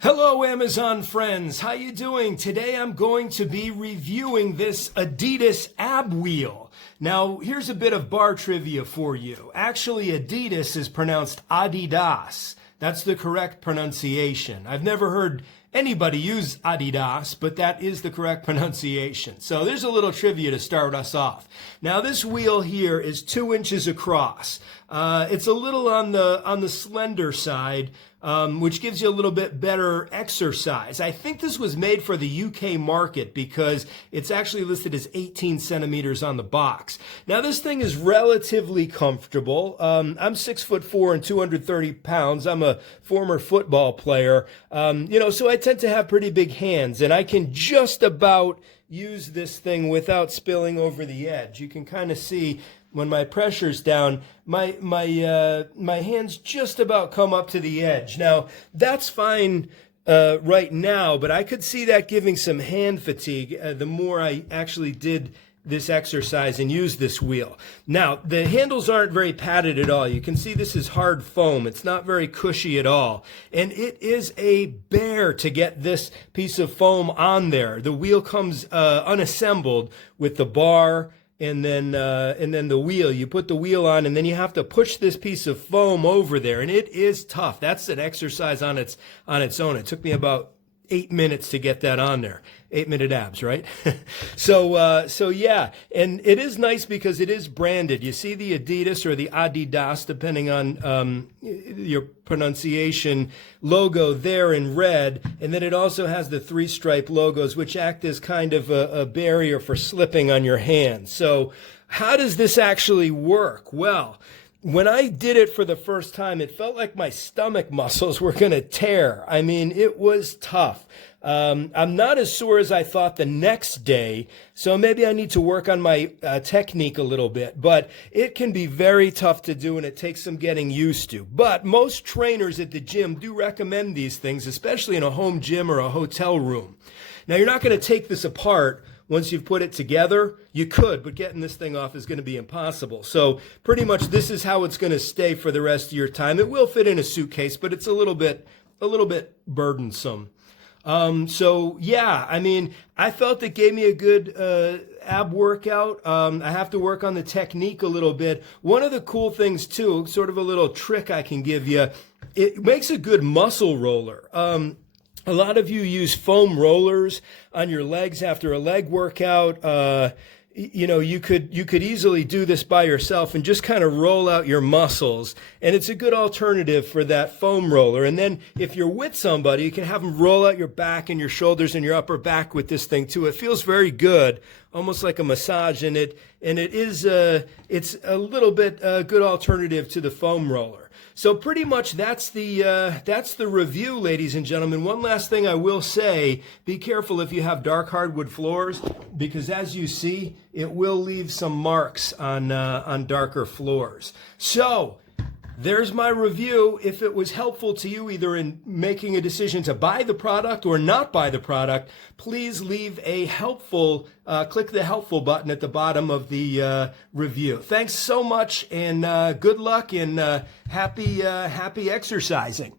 Hello Amazon friends, how you doing? Today I'm going to be reviewing this Adidas ab wheel. Now here's a bit of bar trivia for you. Actually Adidas is pronounced Adidas. That's the correct pronunciation. I've never heard anybody use Adidas, but that is the correct pronunciation. So there's a little trivia to start us off. Now this wheel here is 2 inches across. It's a little on the slender side, which gives you a little bit better exercise. I think this was made for the UK market because it's actually listed as 18 centimeters on the box. Now this thing is relatively comfortable. I'm 6'4" and 230 pounds. I'm a former football player, so I tend to have pretty big hands, and I can just about use this thing without spilling over the edge. You can kind of see when my pressure's down, my hands just about come up to the edge. Now, that's fine right now, but I could see that giving some hand fatigue the more I actually did this exercise and use this wheel. Now, the handles aren't very padded at all. You can see this is hard foam. It's not very cushy at all. And it is a bear to get this piece of foam on there. The wheel comes unassembled with the bar and then the wheel. You put the wheel on, and then you have to push this piece of foam over there, and it is tough. That's an exercise on its own. It took me about 8 minutes to get that on there. 8-minute abs, right? So yeah, and it is nice because it is branded. You see the Adidas or the Adidas, depending on your pronunciation, logo there in red, and then it also has the 3-stripe logos, which act as kind of a barrier for slipping on your hand. So how does this actually work? Well, when I did it for the first time, it felt like my stomach muscles were going to tear. I mean, it was tough. I'm not as sore as I thought the next day, so maybe I need to work on my technique a little bit, but it can be very tough to do, and it takes some getting used to. But most trainers at the gym do recommend these things, especially in a home gym or a hotel room. Now, you're not going to take this apart once you've put it together. You could, but getting this thing off is going to be impossible. So pretty much this is how it's going to stay for the rest of your time. It will fit in a suitcase, but it's a little bit burdensome. So yeah, I mean, I felt it gave me a good ab workout. I have to work on the technique a little bit. One of the cool things too, sort of a little trick I can give you, it makes a good muscle roller. A lot of you use foam rollers on your legs after a leg workout. You could easily do this by yourself and just kind of roll out your muscles. And it's a good alternative for that foam roller. And then if you're with somebody, you can have them roll out your back and your shoulders and your upper back with this thing too. It feels very good, almost like a massage. And it's a little bit good alternative to the foam roller. So pretty much that's the review, ladies and gentlemen. One last thing I will say, be careful if you have dark hardwood floors, because as you see, it will leave some marks on darker floors. So there's my review. If it was helpful to you either in making a decision to buy the product or not buy the product, please leave a click the helpful button at the bottom of the review. Thanks so much, and good luck, and happy exercising.